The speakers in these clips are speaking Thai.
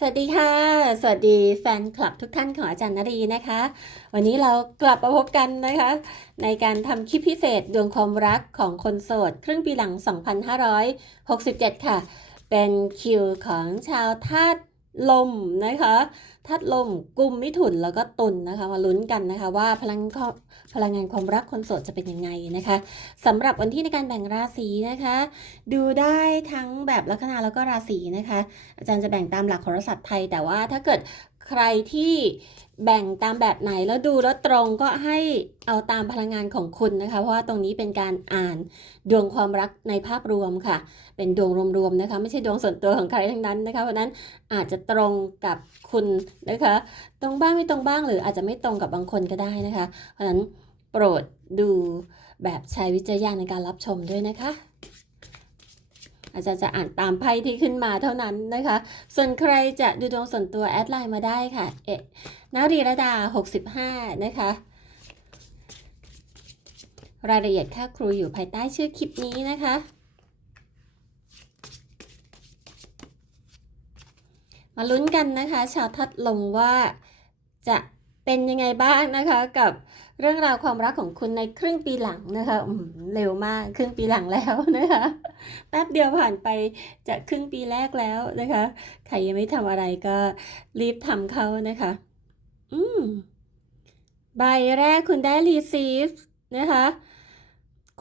สวัสดีค่ะ สวัสดีแฟนคลับทุกท่านของอาจารย์นรีนะคะ วันนี้เรากลับมาพบกันนะคะ ในการทำคลิปพิเศษดวงความรักของคนโสด ครึ่งปีหลัง 2567 ค่ะ เป็นคิวของชาวธาตุ ลมนะคะธาตุลมกุมมิถุนแล้วก็ตุลนะคะ มาลุ้นกันนะคะว่าพลังพลังงานความรักคนโสดจะเป็นยังไงนะคะสำหรับวันที่ในการแบ่งราศีนะคะ ดูได้ทั้งแบบลัคนาแล้วก็ราศีนะคะ อาจารย์จะแบ่งตามหลักโหราศาสตร์ไทย แต่ว่าถ้าเกิด ใครที่แบ่งตามแบบไหนแล้วดูแล้วตรงก็ให้เอาตามพลังงานของคุณนะคะ เพราะว่าตรงนี้เป็นการอ่านดวงความรักในภาพรวมค่ะ เป็นดวงรวมๆนะคะ ไม่ใช่ดวงส่วนตัวของใครทั้งนั้นนะคะ เพราะนั้นอาจจะตรงกับคุณนะคะ ตรงบ้างไม่ตรงบ้างหรืออาจจะไม่ตรงกับบางคนก็ได้นะคะ เพราะฉะนั้นโปรดดูแบบใช้วิจารณญาณในการรับชมด้วยนะคะ อาจารย์จะอ่านตามไพ่ที่ขึ้นมาเท่านั้นนะคะ ส่วนใครจะดูดวงส่วนตัวแอดไลน์มาได้ค่ะ เอะนารีระดา 65 นะคะ รายละเอียดค่าครูอยู่ภายใต้ชื่อคลิปนี้นะคะมาลุ้นกันนะคะ ชาวทัดลงว่าจะเป็นยังไงบ้างนะคะกับ เรื่องราวความรักของคุณในครึ่งปีหลังนะคะเร็วมากครึ่งปีหลังแล้วนะคะแป๊บเดียวผ่านไปจะครึ่งปีแรกแล้วนะคะใครยังไม่ทำอะไรก็รีบทำเขานะคะ อืมใบแรกคุณได้ receive นะคะ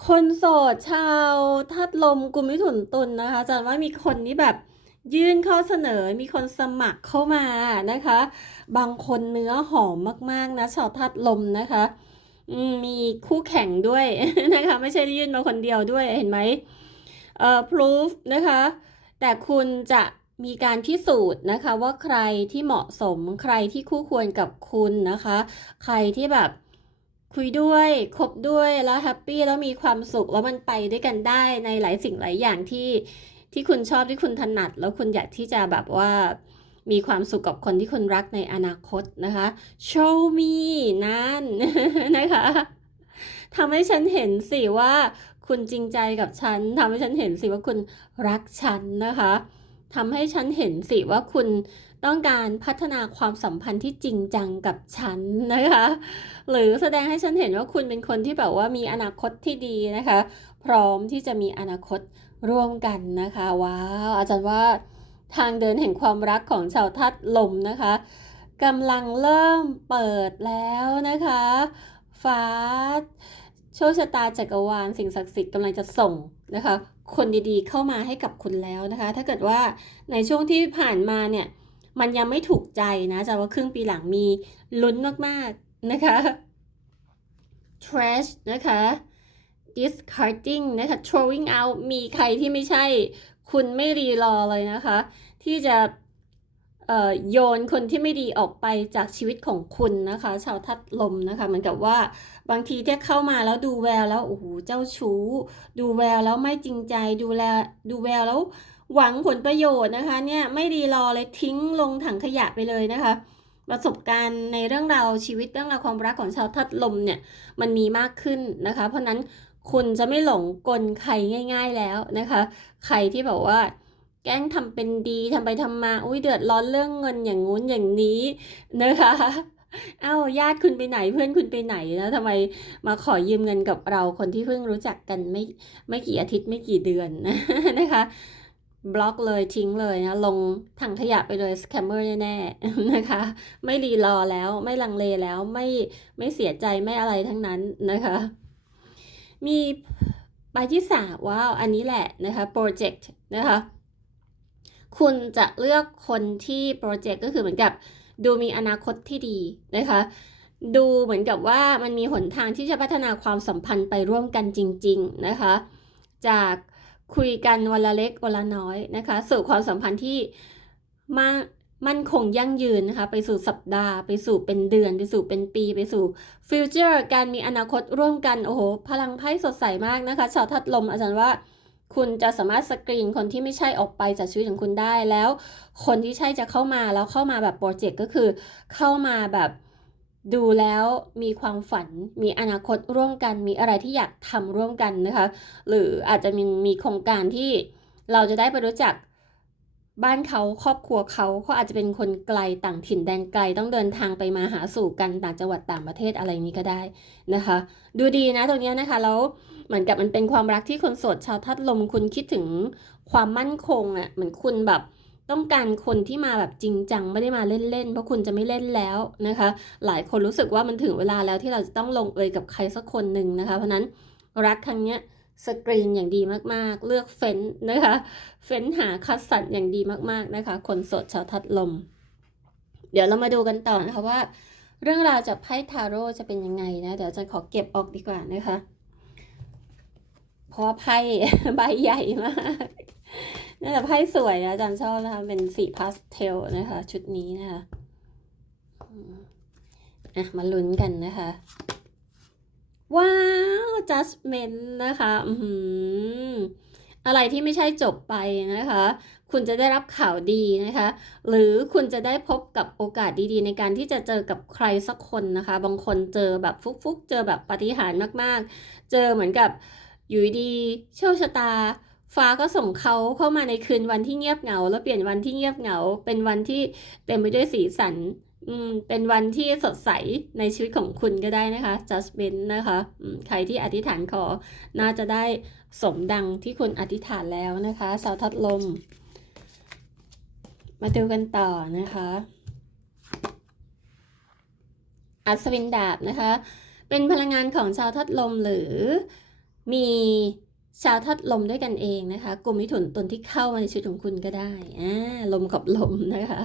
คนโสดชาวทัดลมกุมมิถุนตุลนะคะอาจารย์ว่ามีคนที่แบบยื่นข้อเสนอมีคนสมัครเข้ามานะคะ บางคนเนื้อหอมมาก ๆ นะชาวทัดลมนะคะ มีคู่แข่งด้วยนะคะ ไม่ใช่ยื่นมาคนเดียวด้วยเห็นไหมเอ่อ proof นะคะ แต่คุณจะมีการพิสูจน์นะคะว่าใครที่เหมาะสมใครที่คู่ควรกับคุณนะคะ ใครที่แบบคุยด้วยคบด้วยแล้วแฮปปี้แล้วมีความสุขแล้วมันไปด้วยกันได้ในหลายสิ่งหลายอย่างที่ที่คุณชอบที่คุณถนัด แล้วคุณอยากที่จะแบบว่า มีความสุขกับคนที่คุณรักในอนาคตนะคะ show me นั่นนะคะทำให้ฉันเห็นสิว่าคุณจริงใจกับฉันทำให้ฉันเห็นสิว่าคุณรักฉันนะคะทำให้ฉันเห็นสิว่าคุณต้องการพัฒนาความสัมพันธ์ที่จริงจังกับฉันนะคะ หรือแสดงให้ฉันเห็นว่าคุณเป็นคนที่แบบว่ามีอนาคตที่ดีนะคะ พร้อมที่จะมีอนาคตร่วมกันนะคะ ว้าว อาจารย์ว่า ทางเดินแห่งความรักของชาวทัดลมนะคะกำลังเริ่มเปิดแล้วนะคะ ฟ้าโชคชะตาจักรวาลสิ่งศักดิ์สิทธิ์กำลังจะส่งนะคะ คนดีๆเข้ามาให้กับคุณแล้วนะคะ ถ้าเกิดว่าในช่วงที่ผ่านมาเนี่ย มันยังไม่ถูกใจนะจะว่าครึ่งปีหลังมีลุ้นมากๆนะคะ trash นะคะ discarding นะคะ throwing out มีใครที่ไม่ใช่ คุณไม่รีรอเลยนะคะ ที่จะโยนคนที่ไม่ดีออกไปจากชีวิตของคุณนะคะ ชาวทัดลมนะคะเหมือนกับว่าบางทีที่เข้ามาแล้วดูแววแล้วโอ้โหเจ้าชู้ ดูแววแล้วไม่จริงใจดูแลดูแววแล้วหวังผลประโยชน์นะคะ เนี่ยไม่รีรอเลยทิ้งลงถังขยะไปเลยนะคะ ประสบการณ์ในเรื่องราวชีวิตเรื่องราวความรักของชาวทัดลมเนี่ยมันมีมากขึ้นนะคะ เพราะนั้น คุณจะไม่หลงกลใครง่าย ๆแล้วนะคะ ใครที่แบบว่า แกล้งทำเป็นดีทำไปทำมาอุ้ยเดือดร้อนเรื่องเงินอย่างงู้นอย่างนี้นะคะเอ้าญาติคุณไปไหนเพื่อนคุณไปไหนนะทำไมมาขอยืมเงินกับเราคนที่เพิ่งรู้จักกันไม่ไม่กี่อาทิตย์ไม่กี่เดือนนะคะบล็อกเลยทิ้งเลยนะลงถังขยะไปเลยสแคมเมอร์แน่ๆนะคะ ไม่รีรอแล้วไม่ลังเลแล้วไม่ไม่เสียใจไม่อะไรทั้งนั้นนะคะ มีใบที่สามว้าว อันนี้แหละนะคะโปรเจกต์นะคะ คุณจะเลือกคนที่โปรเจกต์ก็คือเหมือนกับดูมีอนาคตที่ดีนะคะดูเหมือนกับว่ามันมีหนทางที่จะพัฒนาความสัมพันธ์ไปร่วมกันจริง ๆ นะคะ จากคุยกันวันละเล็กวันละน้อยนะคะ สู่ความสัมพันธ์ที่มา มั่นคงยั่งยืนนะคะ ไปสู่สัปดาห์ ไปสู่เป็นเดือน ไปสู่เป็นปี ไปสู่ฟิวเจอร์การมีอนาคตร่วมกัน โอ้โห พลังไพ่สดใสมากนะคะ ชาวทัดลมอาจารย์ว่า คุณจะสามารถสกรีนคนที่ไม่ใช่ออกไปจากชีวิตของคุณได้แล้ว คนที่ใช่จะเข้ามาแล้วเข้ามาแบบโปรเจกต์ก็คือ เข้ามาแบบดูแล้วมีความฝัน มีอนาคตร่วมกัน มีอะไรที่อยากทำร่วมกันนะคะ หรืออาจจะมีมีโครงการที่เราจะได้ไปรู้จัก บ้านเขาครอบครัวเขาเขาอาจจะเป็นคนไกลต่างถิ่นแดนไกลต้องเดินทางไปมาหาสู่กันต่างจังหวัดต่างประเทศอะไรนี้ก็ได้นะคะ ดูดีนะตรงเนี้ยนะคะแล้วเหมือนกับมันเป็นความรักที่คนโสดชาวทัดลมคุณคิดถึงความมั่นคงอะ่ะเหมือนคุณแบบต้องการคนที่มาแบบจริงจังไม่ได้มาเล่นๆ เพราะคุณจะไม่เล่นแล้วนะคะ หลายคนรู้สึกว่ามันถึงเวลาแล้วที่เราจะต้องลงเอยกับใครสักคนหนึ่งนะคะ เพราะฉะนั้นรักครั้งเนี้ย สกรีนอย่างดีมากๆ เลือกเฟ้นนะคะ เฟ้นหาคัดสรรอย่างดีมากๆนะคะ คนสดชาวทัดลม เดี๋ยวเรามาดูกันต่อนะคะว่า เรื่องราวจากไพ่ทาโร่จะเป็นยังไงนะ เดี๋ยวจะขอเก็บออกดีกว่านะคะ เพราะไพ่ใบใหญ่มากน่าจะไพ่สวยนะอาจารย์ชอบนะคะเป็นสีพาสเทลนะคะ ชุดนี้นะคะอะมาลุ้นกันนะคะ ว้าว judgment นะคะอืออะไรที่ไม่ใช่จบไปนะคะ คุณจะได้รับข่าวดีนะคะ หรือคุณจะได้พบกับโอกาสดีๆ ในการที่จะเจอกับใครสักคนนะคะ บางคนเจอแบบฟุกๆ เจอแบบปฏิหารมากๆ เจอเหมือนกับอยู่ดีๆโชคชะตา ฟ้าก็ส่งเขาเข้ามาในคืนวันที่เงียบเหงา แล้วเปลี่ยนวันที่เงียบเหงา เป็นวันที่เต็มไปด้วยสีสัน เป็นวันที่สดใสในชีวิตของคุณก็ได้นะคะ judgment นะคะใครที่อธิษฐานขอน่าจะได้สมดังที่คุณอธิษฐานแล้วนะคะสาวทัดลม มาดูกันต่อนะคะอัศวินดาบนะคะ เป็นพลังงานของชาวทัดลมหรือมีชาวทัดลมด้วยกันเองนะคะกลุ่มมิถุนตนที่เข้ามาในชีวิตของคุณก็ได้อ่าลมกับลมนะคะ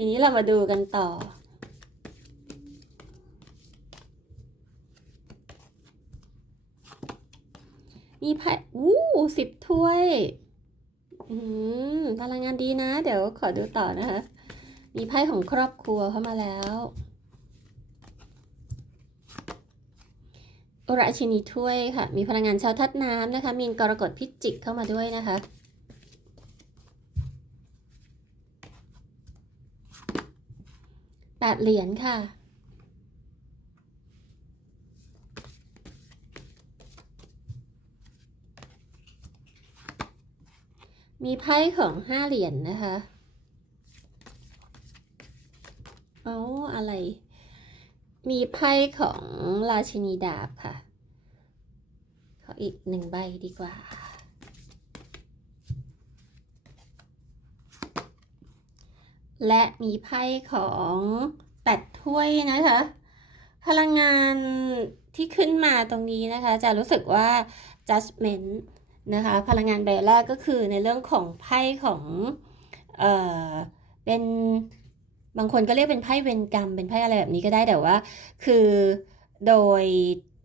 ทีนี้เรามาดูกันต่อ มีไพ่อู้สิบถ้วย อืมพลังงานดีนะ เดี๋ยวขอดูต่อนะคะ มีไพ่ของครอบครัวเข้ามาแล้วราชินีถ้วยค่ะ มีพลังงานชาวทัดน้ำนะคะ มีกรกฎพิจิกเข้ามาด้วยนะคะ แปดเหรียญค่ะ มีไพ่ของห้าเหรียญนนะคะ เอาอะไร มีไพ่ของราชินีดาบค่ะ ขออีกหนึ่งใบดีกว่า และมีไพ่ของแปดถ้วยนะคะ พลังงานที่ขึ้นมาตรงนี้นะคะ จะรู้สึกว่า judgment นะคะ พลังงานใบแรกก็คือในเรื่องของไพ่ของเออเป็นบางคนก็เรียกเป็นไพ่เวรกรรม เป็นไพ่อะไรแบบนี้ก็ได้แต่ว่า คือโดย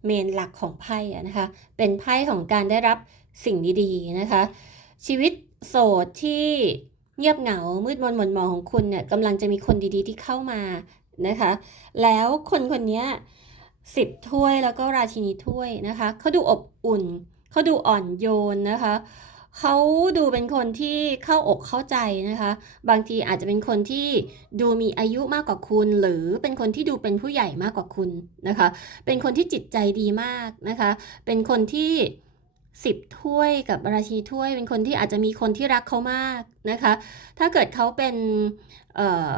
เมนหลักของไพ่นะคะ เป็นไพ่ของการได้รับสิ่งดีๆนะคะ ชีวิตโสดที่ เงียบเหงา มืดมนหม่นหมองของคุณเนี่ยกำลังจะมีคนดีๆที่เข้ามานะคะ แล้วคนคนนี้สิบถ้วยแล้วก็ราชินีถ้วยนะคะเขาดูอบอุ่นเขาดูอ่อนโยนนะคะเขาดูเป็นคนที่เข้าอกเข้าใจนะคะ บางทีอาจจะเป็นคนที่ดูมีอายุมากกว่าคุณ หรือเป็นคนที่ดูเป็นผู้ใหญ่มากกว่าคุณนะคะ เป็นคนที่จิตใจดีมากนะคะ เป็นคนที่ สิบถ้วยกับราชีถ้วย เป็นคนที่อาจจะมีคนที่รักเขามากนะคะ ถ้าเกิดเขาเป็นเอ่อ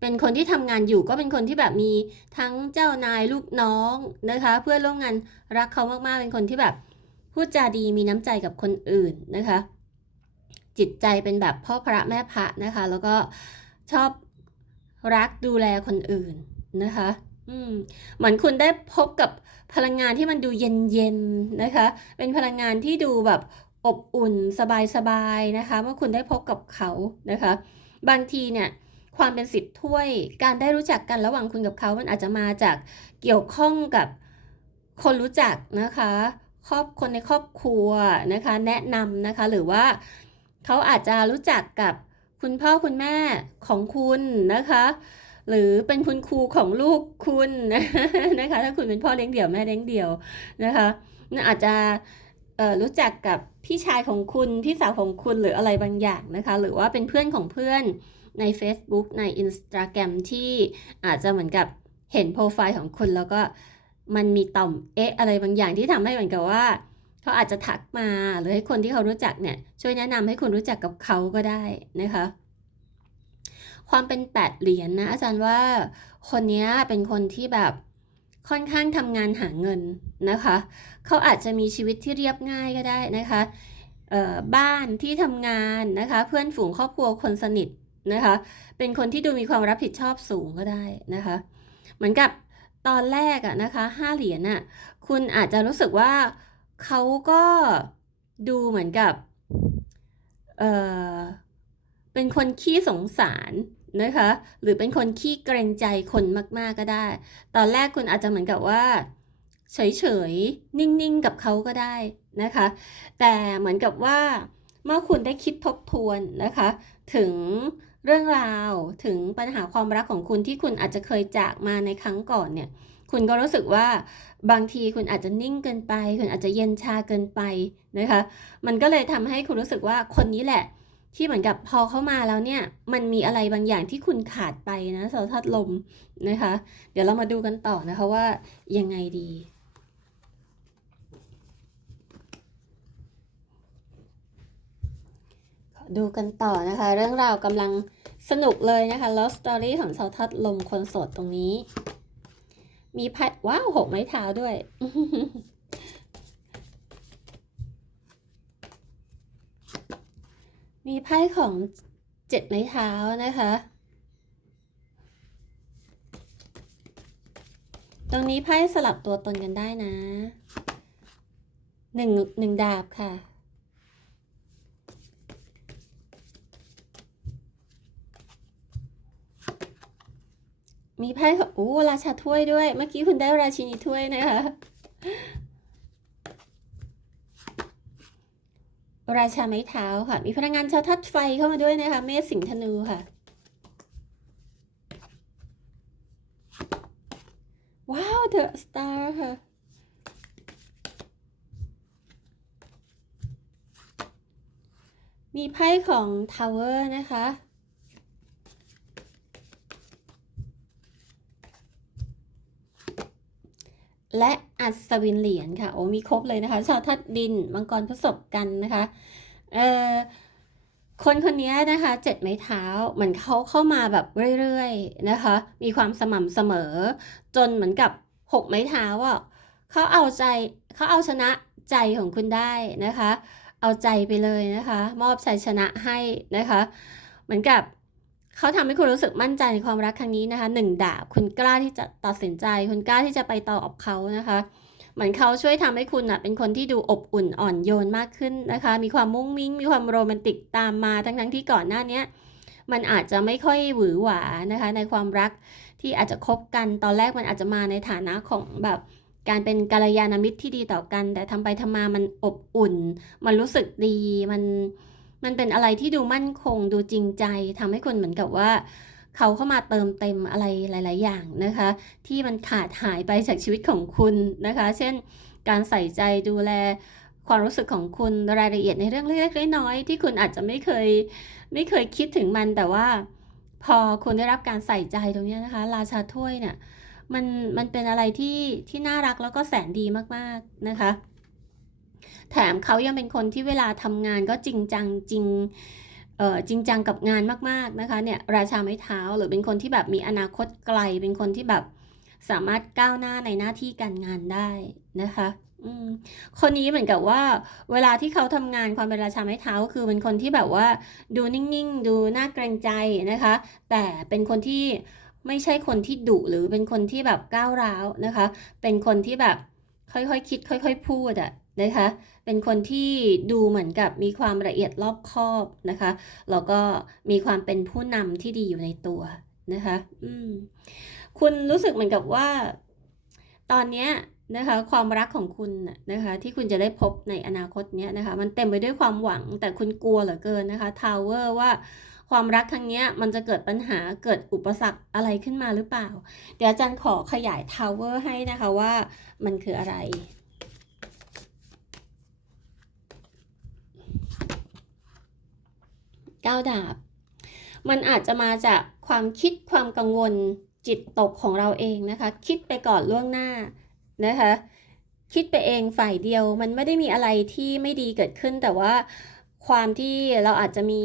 เป็นคนที่ทำงานอยู่ก็เป็นคนที่แบบมีทั้งเจ้านายลูกน้องนะคะ เพื่อนร่วมงานรักเขามากๆ เป็นคนที่แบบพูดจาดีมีน้ำใจกับคนอื่นนะคะ จิตใจเป็นแบบพ่อพระแม่พระนะคะ แล้วก็ชอบรักดูแลคนอื่นนะคะ อืมเหมือนคุณได้พบกับพลังงานที่มันดูเย็นๆนะคะ เป็นพลังงานที่ดูแบบอบอุ่นสบายๆนะคะ เมื่อคุณได้พบกับเขานะคะ บางทีเนี่ยความเป็นสิบถ้วย การได้รู้จักกันระหว่างคุณกับเขา มันอาจจะมาจากเกี่ยวข้องกับคนรู้จักนะคะ ครอบคนในครอบครัวนะคะ แนะนำนะคะ หรือว่าเขาอาจจะรู้จักกับคุณพ่อคุณแม่ของคุณนะคะ หรือเป็นคุณครูของลูกคุณนะคะถ้าคุณเป็นพ่อเลี้ยงเดี่ยวแม่เลี้ยงเดี่ยวนะคะน่าอาจจะรู้จักกับพี่ชายของคุณพี่สาวของคุณหรืออะไรบางอย่างนะคะ หรือว่าเป็นเพื่อนของเพื่อนใน Facebook ใน Instagram ที่อาจจะเหมือนกับเห็นโปรไฟล์ของคุณแล้วก็มันมีต่อมเอ๊ะอะไรบางอย่างที่ทำให้เหมือนกับว่าเขาอาจจะทักมาหรือให้คนที่เขารู้จักเนี่ยช่วยแนะนำให้คุณรู้จักกับเขาก็ได้นะคะ ความเป็นแปดเหรียญนะอาจารย์ว่าคนนี้เป็นคนที่แบบค่อนข้างทำงานหาเงินนะคะ เขาอาจจะมีชีวิตที่เรียบง่ายก็ได้นะคะบ้านที่ทำงานนะคะ เพื่อนฝูงครอบครัวคนสนิทนะคะ เป็นคนที่ดูมีความรับผิดชอบสูงก็ได้นะคะ เหมือนกับตอนแรกอะนะคะห้าเหรียญอะคุณอาจจะรู้สึกว่าเขาก็ดูเหมือนกับ เออ เป็นคนขี้สงสารนะคะ หรือเป็นคนขี้เกรงใจคนมากๆก็ได้ ตอนแรกคุณอาจจะเหมือนกับว่า เฉยๆ นิ่งๆ กับเขาก็ได้นะคะ แต่เหมือนกับว่าเมื่อคุณได้คิดทบทวนนะคะ ถึงเรื่องราวถึงปัญหาความรักของคุณที่คุณอาจจะเคยจากมาในครั้งก่อนเนี่ย คุณก็รู้สึกว่าบางทีคุณอาจจะนิ่งเกินไป คุณอาจจะเย็นชาเกินไปนะคะ มันก็เลยทำให้คุณรู้สึกว่าคนนี้แหละ ที่เหมือนกับพอเข้ามาแล้วเนี่ย มันมีอะไรบางอย่างที่คุณขาดไปนะสารทัดลมนะคะ เดี๋ยวเรามาดูกันต่อนะคะว่ายังไงดีดูกันต่อนะคะ เรื่องราวกำลังสนุกเลยนะคะ Love Story ของสาวทัดลมคนโสดตรงนี้ มีไพ่ว้าวหกไม้เท้าด้วย มีไพ่ของเจ็ดไม้เท้านะคะ ตรงนี้ไพ่สลับตัวตนกันได้นะหนึ่งหนึ่งดาบค่ะ มีไพ่ของโอ้ราชาถ้วยด้วย เมื่อกี้คุณได้ราชินีถ้วยนะคะ ราชาไม้เท้าค่ะ มีพลังงานชาวทัดไฟเข้ามาด้วยนะคะ เมษสิงห์ธนูค่ะ ว้าวเดอะสตาร์ค่ะ มีไพ่ของทาวเวอร์นะคะ และอัศวินเหรียญค่ะโอ้มีครบเลยนะคะ ชาวทัดดินมังกรผสบกันนะคะเอ่อคนคนนี้นะคะเจ็ดไม้เท้าเหมือนเขาเข้ามาแบบเรื่อยๆนะคะ มีความสม่ำเสมอ จนเหมือนกับหกไม้เท้าอะเขาเอาใจเขาเอาชนะใจของคุณได้นะคะ เอาใจไปเลยนะคะ มอบชัยชนะให้นะคะ เหมือนกับ เขาทำให้คุณรู้สึกมั่นใจในความรักครั้งนี้นะคะหนึ่งดาบคุณกล้าที่จะตัดสินใจ คุณกล้าที่จะไปต่อกับเขานะคะเหมือนเขาช่วยทำให้คุณอะเป็นคนที่ดูอบอุ่นอ่อนโยนมากขึ้นนะคะ มีความมุ้งมิ้ง มีความโรแมนติกตามมาทั้งทั้งๆที่ก่อนหน้าเนี้ยมันอาจจะไม่ค่อยหวือหวานะคะ ในความรักที่อาจจะคบกันตอนแรกมันอาจจะมาในฐานะของแบบการเป็นกัลยาณมิตรที่ดีต่อกัน แต่ทำไปทำมามันอบอุ่น มันรู้สึกดีมัน มันเป็นอะไรที่ดูมั่นคงดูจริงใจทำให้คุณเหมือนกับว่า เขาเข้ามาเติมเต็มอะไรหลาย ๆ อย่างนะคะ ที่มันขาดหายไปจากชีวิตของคุณนะคะ เช่น การใส่ใจดูแลความรู้สึกของคุณรายละเอียดในเรื่องเล็กๆน้อยๆที่คุณอาจจะไม่เคยไม่เคยคิดถึงมันแต่ว่า พอคุณได้รับการใส่ใจตรงนี้นะคะ ราชาถ้วยเนี่ยมันมันเป็นอะไรที่ที่น่ารักแล้วก็แสนดีมากๆนะคะ แถมเขายังเป็นคนที่เวลาทำงานก็จริงจังจริงเออจริงจังกับงานมากๆนะคะเนี่ยราชาไม้เท้าหรือเป็นคนที่แบบมีอนาคตไกล เป็นคนที่แบบสามารถก้าวหน้าในหน้าที่การงานได้นะคะคนนี้เหมือนกับว่า เวลาที่เขาทำงานความเป็นราชาไม้เท้าคือเป็นคนที่แบบว่า ดูนิ่งๆ ดูน่าเกรงใจนะคะ แต่เป็นคนที่ไม่ใช่คนที่ดุหรือเป็นคนที่แบบก้าวร้าวนะคะ เป็นคนที่แบบค่อยๆคิด ค่อย ๆ พูดอะ นะคะ เป็นคนที่ดูเหมือนกับมีความละเอียดรอบคอบนะคะ แล้วก็มีความเป็นผู้นำที่ดีอยู่ในตัวนะคะ อืม คุณรู้สึกเหมือนกับว่า ตอนเนี้ยนะคะ ความรักของคุณนะคะ ที่คุณจะได้พบในอนาคตเนี้ยนะคะ มันเต็มไปด้วยความหวัง แต่คุณกลัวเหลือเกินนะคะ ทาวเวอร์ว่าความรักครั้งเนี้ยมันจะเกิดปัญหาเกิดอุปสรรคอะไรขึ้นมาหรือเปล่า เดี๋ยวอาจารย์ขอขยายทาวเวอร์ให้นะคะว่ามันคืออะไร ก้าวดาบ มันอาจจะมาจากความคิดความกังวลจิตตกของเราเองนะคะ คิดไปก่อนล่วงหน้านะคะ คิดไปเองฝ่ายเดียวมันไม่ได้มีอะไรที่ไม่ดีเกิดขึ้น แต่ว่าความที่เราอาจจะมี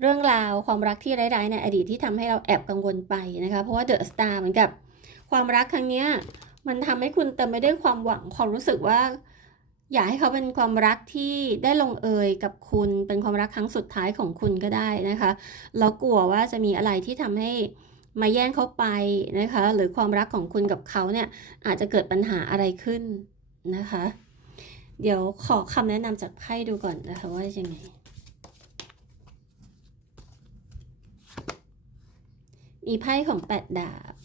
เรื่องราวความรักที่ร้ายๆในอดีตที่ทำให้เราแอบกังวลไปนะคะ เพราะว่าเดอะสตาร์เหมือนกับความรักครั้งเนี้ยมันทำให้คุณเต็มไปด้วยความหวังความรู้สึกว่า อยากให้เขาเป็นความรักที่ได้ลงเอยกับคุณเป็นความรักครั้งสุดท้ายของคุณก็ได้นะคะแล้วกลัวว่าจะมีอะไรที่ทำให้มาแย่งเขาไปนะคะ หรือความรักของคุณกับเขาเนี่ยอาจจะเกิดปัญหาอะไรขึ้นนะคะ เดี๋ยวขอคำแนะนำจากไพ่ดูก่อนนะคะว่ายังไงมีไพ่ของแปดดาบ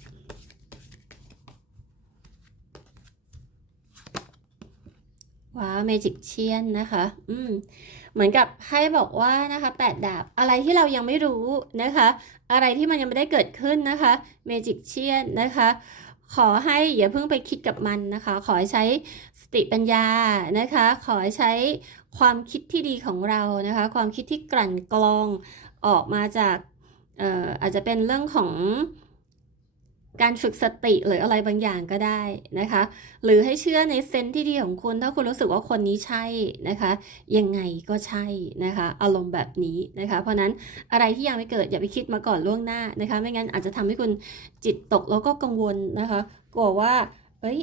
ว้าวเมจิกเชียนนะคะ อืม เหมือนกับให้บอกว่านะคะแปดดาบ อะไรที่เรายังไม่รู้นะคะ อะไรที่มันยังไม่ได้เกิดขึ้นนะคะเมจิกเชียนนะคะ ขอให้อย่าเพิ่งไปคิดกับมันนะคะ ขอใช้สติปัญญานะคะ ขอใช้ความคิดที่ดีของเรานะคะ ความคิดที่กลั่นกรองออกมาจาก เอ่อ อาจจะเป็นเรื่องของ การฝึกสติหรืออะไรบางอย่างก็ได้นะคะ หรือให้เชื่อในเซนส์ที่ดีของคุณถ้าคุณรู้สึกว่าคนนี้ใช่นะคะ ยังไงก็ใช่นะคะ อารมณ์แบบนี้นะคะ เพราะนั้นอะไรที่ยังไม่เกิดอย่าไปคิดมาก่อนล่วงหน้านะคะ ไม่งั้นอาจจะทำให้คุณจิตตกแล้วก็กังวลนะคะ กลัวว่าเอ้ย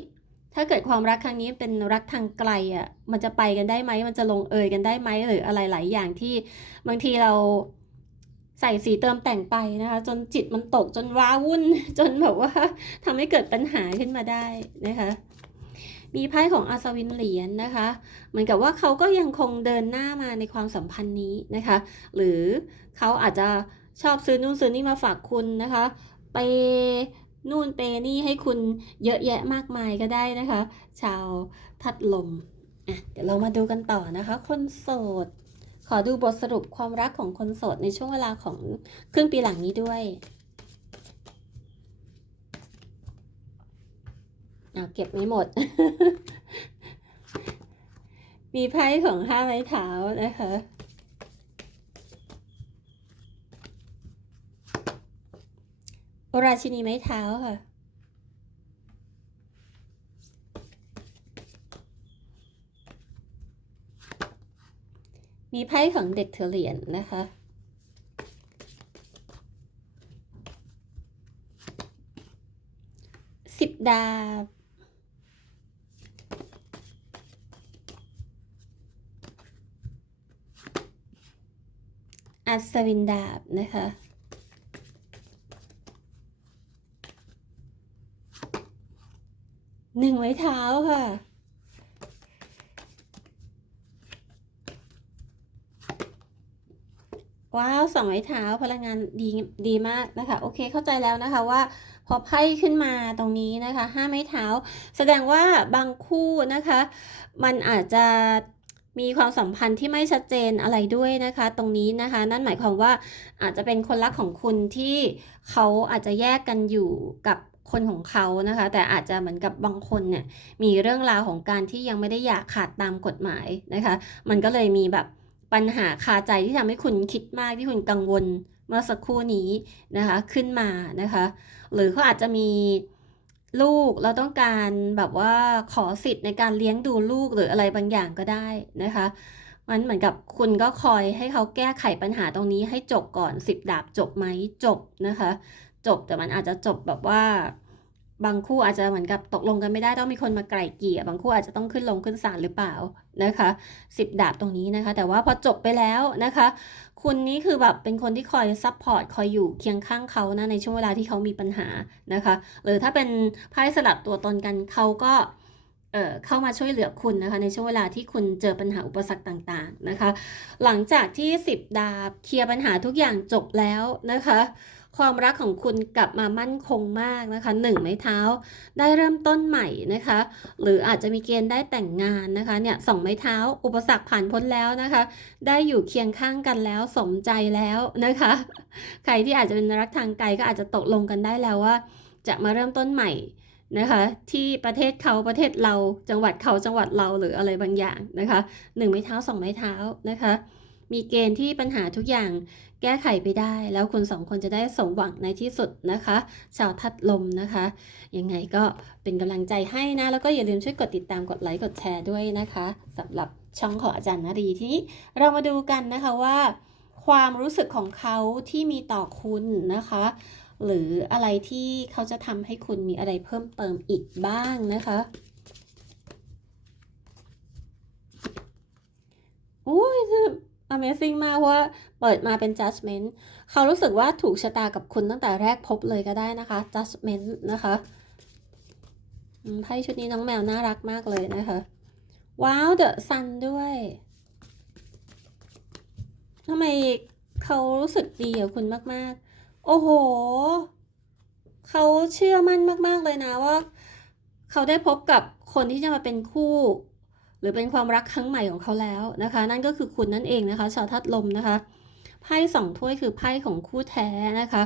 ถ้าเกิดความรักครั้งนี้เป็นรักทางไกลอะมันจะไปกันได้ไหมมันจะลงเอยกันได้ไหมหรืออะไรหลายอย่างที่บางทีเรา ใส่สีเติมแต่งไปนะคะ จนจิตมันตกจนว้าวุ่น จนแบบว่าทำให้เกิดปัญหาขึ้นมาได้นะคะ มีไพ่ของอาสวินเหรียญนะคะ เหมือนกับว่าเขาก็ยังคงเดินหน้ามาในความสัมพันธ์นี้นะคะ หรือเขาอาจจะชอบซื้อนู่นซื้อนี่มาฝากคุณนะคะ ไปนู่นเปนี่ให้คุณเยอะแยะมากมายก็ได้นะคะ ชาวทัดลมอะเดี๋ยวเรามาดูกันต่อนะคะ คนโสด ขอดูบทสรุปความรักของคนโสดในช่วงเวลาของครึ่งปีหลังนี้ด้วยเอาเก็บไม่หมด มีไพ่ของห้าไม้เท้านะคะราชินีไม้เท้าค่ะ มีไพ่ของเด็กเถอเหรียญนะคะ สิบดาบ อัศวินดาบนะคะหนึ่งไม้เท้าค่ะ ว้าวสองไม้เท้าพลังงานดีดีมากนะคะ โอเคเข้าใจแล้วนะคะว่า พอไพ่ขึ้นมาตรงนี้นะคะห้าไม้เท้า แสดงว่าบางคู่นะคะ มันอาจจะมีความสัมพันธ์ที่ไม่ชัดเจนอะไรด้วยนะคะ ตรงนี้นะคะ นั่นหมายความว่าอาจจะเป็นคนรักของคุณที่เขาอาจจะแยกกันอยู่กับคนของเขานะคะ แต่อาจจะเหมือนกับบางคนเนี่ยมีเรื่องราวของการที่ยังไม่ได้อยากขาดตามกฎหมายนะคะ มันก็เลยมีแบบ ปัญหาคาใจที่ทำให้คุณคิดมากที่คุณกังวลเมื่อสักครู่นี้นะคะขึ้นมานะคะ หรือเขาอาจจะมีลูกแล้วต้องการแบบว่าขอสิทธิ์ในการเลี้ยงดูลูกหรืออะไรบางอย่างก็ได้นะคะมันเหมือนกับคุณก็คอยให้เขาแก้ไขปัญหาตรงนี้ให้จบก่อนสิบดาบจบไหมจบนะคะ จบแต่มันอาจจะจบแบบว่า บางคู่อาจจะเหมือนกับตกลงกันไม่ได้ต้องมีคนมาไกล่เกลี่ยบางคู่อาจจะต้องขึ้นลงขึ้นศาลหรือเปล่านะคะสิบดาบตรงนี้นะคะ แต่ว่าพอจบไปแล้วนะคะ คุณนี่คือแบบเป็นคนที่คอยซัพพอร์ตคอยอยู่เคียงข้างเขานะในช่วงเวลาที่เขามีปัญหานะคะหรือถ้าเป็นไพ่สลับตัวตนกันเขาก็เอ่อเข้ามาช่วยเหลือคุณนะคะ ในช่วงเวลาที่คุณเจอปัญหาอุปสรรคต่างๆนะคะ หลังจากที่สิบดาบเคลียร์ปัญหาทุกอย่างจบแล้วนะคะ ความรักของคุณกลับมามั่นคงมากนะคะหนึ่งไม้เท้า ได้เริ่มต้นใหม่นะคะ หรืออาจจะมีเกณฑ์ได้แต่งงานนะคะเนี่ยสองไม้เท้า อุปสรรคผ่านพ้นแล้วนะคะ ได้อยู่เคียงข้างกันแล้วสมใจแล้วนะคะ ใครที่อาจจะเป็นรักทางไกลก็อาจจะตกลงกันได้แล้วว่า จะมาเริ่มต้นใหม่นะคะที่ประเทศเขาประเทศเราจังหวัดเขาจังหวัดเราหรืออะไรบางอย่างนะคะหนึ่งไม้เท้าสองไม้เท้านะคะ มีเกณฑ์ที่ปัญหาทุกอย่างแก้ไขไปได้ แล้วคุณสองคนจะได้สมหวังในที่สุดนะคะ ชาวทัดลมนะคะ ยังไงก็เป็นกำลังใจให้นะ แล้วก็อย่าลืมช่วยกดติดตามกดไลค์กดแชร์ด้วยนะคะสำหรับช่องของอาจารย์นารีทีนี้เรามาดูกันนะคะว่า ความรู้สึกของเขาที่มีต่อคุณนะคะ หรืออะไรที่เขาจะทำให้คุณมีอะไรเพิ่มเติมอีกบ้างนะคะโอ้ย Amazing มากเพราะว่าเปิดมาเป็น judgment เขารู้สึกว่าถูกชะตากับคุณตั้งแต่แรกพบเลยก็ได้นะคะ judgment นะคะไพ่ชุดนี้น้องแมวน่ารักมากเลยนะคะ ว้าว the sun ด้วยทำไมเขารู้สึกดีกับคุณมาก ๆ โอ้โห เขาเชื่อมั่นมาก ๆ เลยนะว่า เขาได้พบกับคนที่จะมาเป็นคู่ หรือเป็นความรักครั้งใหม่ของเขาแล้วนะคะ นั่นก็คือคุณนั่นเองนะคะ ชาวทัดลมนะคะไพ่สองถ้วยคือไพ่ของคู่แท้นะคะ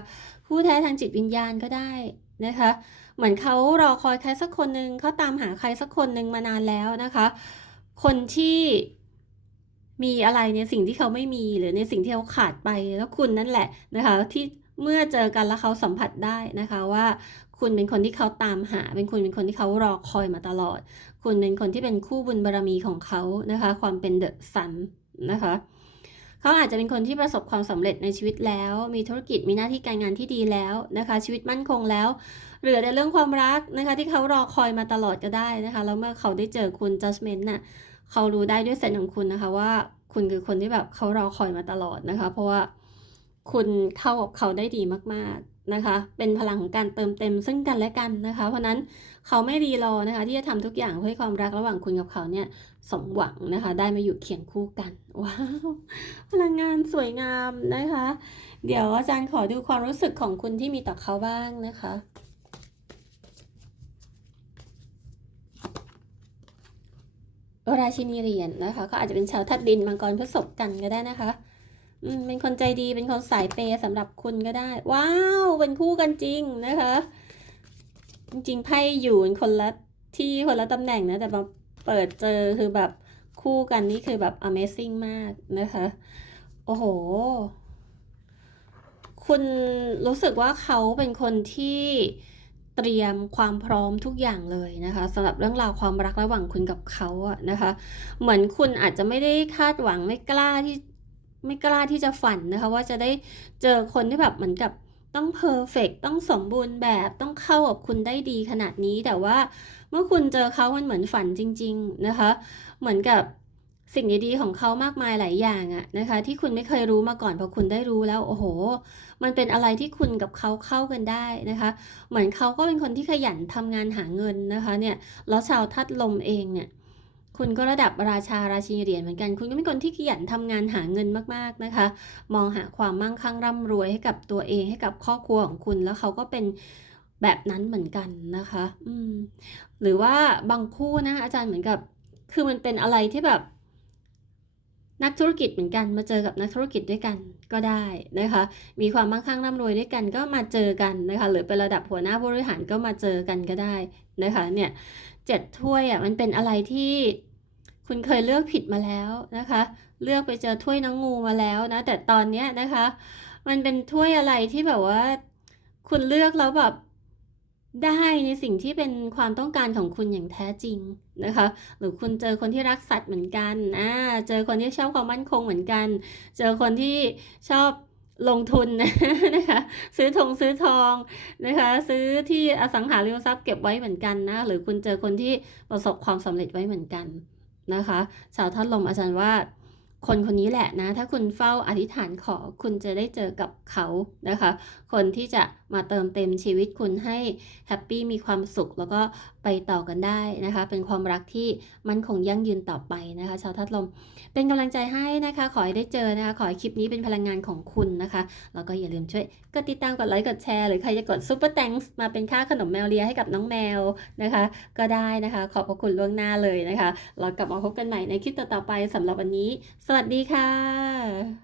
คู่แท้ทางจิตวิญญาณก็ได้นะคะ เหมือนเขารอคอยใครสักคนหนึ่งเขาตามหาใครสักคนหนึ่งมานานแล้วนะคะ คนที่มีอะไรในสิ่งที่เขาไม่มีหรือในสิ่งที่เขาขาดไปแล้วคุณนั่นแหละนะคะ ที่เมื่อเจอกันแล้วเขาสัมผัสได้นะคะว่าคุณเป็นคนที่เขาตามหา เป็นคุณเป็นคนที่เขารอคอยมาตลอด คุณเป็นคนที่เป็นคู่บุญบารมีของเขานะคะ ความเป็นเดอะซันนะคะเขาอาจจะเป็นคนที่ประสบความสำเร็จในชีวิตแล้ว มีธุรกิจมีหน้าที่การงานที่ดีแล้วนะคะ ชีวิตมั่นคงแล้วเหลือแต่เรื่องความรักนะคะ ที่เขารอคอยมาตลอดก็ได้นะคะ แล้วเมื่อเขาได้เจอคุณ judgment น่ะเขารู้ได้ด้วยเซนส์ของคุณนะคะว่าคุณคือคนที่แบบเขารอคอยมาตลอดนะคะ เพราะว่า คุณเข้ากับเขาได้ดีมากๆนะคะ เป็นพลังของการเติมเต็มซึ่งกันและกันนะคะ เพราะนั้นเขาไม่รีรอนะคะ ที่จะทำทุกอย่างเพื่อความรักระหว่างคุณกับเขาเนี่ยสมหวังนะคะ ได้มาอยู่เคียงคู่กัน ว้าว พลังงานสวยงามนะคะ เดี๋ยวอาจารย์ขอดูความรู้สึกของคุณที่มีต่อเขาบ้างนะคะราชินีเหรียญนะคะก็อาจจะเป็นชาวทัดดินมังกรพฤษภกันก็ได้นะคะ เป็นคนใจดีเป็นคนสายเปย์สำหรับคุณก็ได้ ว้าว เป็นคู่กันจริงนะคะ จริงๆไพ่อยู่คนละที่คนละตำแหน่งนะ แต่มาเปิดเจอคือแบบคู่กันนี่คือแบบ Amazing มากนะคะ โอ้โห คุณรู้สึกว่าเขาเป็นคนที่เตรียมความพร้อมทุกอย่างเลยนะคะสำหรับเรื่องราวความรักระหว่างคุณกับเขาอะนะคะ เหมือนคุณอาจจะไม่ได้คาดหวังไม่กล้าที่ ไม่กล้าที่จะฝันนะคะว่าจะได้เจอคนที่แบบเหมือนกับต้องเพอร์เฟกต้องสมบูรณ์แบบต้องเข้ากับคุณได้ดีขนาดนี้ แต่ว่าเมื่อคุณเจอเขามันเหมือนฝันจริง ๆนะคะ เหมือนกับสิ่งดีๆของเขามากมายหลายอย่างอะนะคะ ที่คุณไม่เคยรู้มาก่อนพอคุณได้รู้แล้วโอ้โห มันเป็นอะไรที่คุณกับเขาเข้ากันได้นะคะ เหมือนเขาก็เป็นคนที่ขยันทำงานหาเงินนะคะเนี่ยแล้วชาวทัดลมเองเนี่ย คุณก็ระดับราชาราชินีเหรียญเหมือนกัน คุณก็เป็นคนที่ขยันทำงานหาเงินมากๆนะคะ มองหาความมั่งคั่งร่ำรวยให้กับตัวเองให้กับครอบครัวของคุณแล้วเขาก็เป็นแบบนั้นเหมือนกันนะคะ อืม หรือว่าบางคู่นะอาจารย์เหมือนกับ คือมันเป็นอะไรที่แบบ นักธุรกิจเหมือนกัน มาเจอกับนักธุรกิจด้วยกันก็ได้นะคะ มีความมั่งคั่งร่ำรวยด้วยกันก็มาเจอกันนะคะ หรือเป็นระดับหัวหน้าผู้บริหารก็มาเจอกันก็ได้นะคะ เนี่ย เจ็ดถ้วยอะมันเป็นอะไรที่คุณเคยเลือกผิดมาแล้วนะคะ เลือกไปเจอถ้วยน้องงูมาแล้วนะ แต่ตอนเนี้ยนะคะ มันเป็นถ้วยอะไรที่แบบว่า คุณเลือกแล้วแบบได้ในสิ่งที่เป็นความต้องการของคุณอย่างแท้จริงนะคะ หรือคุณเจอคนที่รักสัตว์เหมือนกันอ่าเจอคนที่ชอบความมั่นคงเหมือนกัน เจอคนที่ชอบ ลงทุนนะคะซื้อทงซื้อทองนะคะ ซื้อที่อสังหาริมทรัพย์เก็บไว้เหมือนกันนะหรือคุณเจอคนที่ประสบความสำเร็จไว้เหมือนกันนะคะสาวท่านลมอาจารย์ว่าคนคนนี้แหละนะ ถ้าคุณเฝ้าอธิษฐานขอคุณจะได้เจอกับเขานะคะ คนที่จะ มาเติมเต็มชีวิตคุณให้แฮปปี้มีความสุขแล้วก็ไปต่อกันได้นะคะ เป็นความรักที่มันคงยั่งยืนต่อไปนะคะ ชาวทัดลม เป็นกำลังใจให้นะคะ ขอให้ได้เจอนะคะ ขอให้คลิปนี้เป็นพลังงานของคุณนะคะ แล้วก็อย่าลืมช่วยกดติดตามกดไลค์กดแชร์หรือใครจะกดซุปเปอร์แตงส์มาเป็นค่าขนมแมวเลียให้กับน้องแมวนะคะ ก็ได้นะคะ ขอบพระคุณล่วงหน้าเลยนะคะเรากลับมาพบกันใหม่ในคลิปต่อๆไปสำหรับวันนี้ สวัสดีค่ะ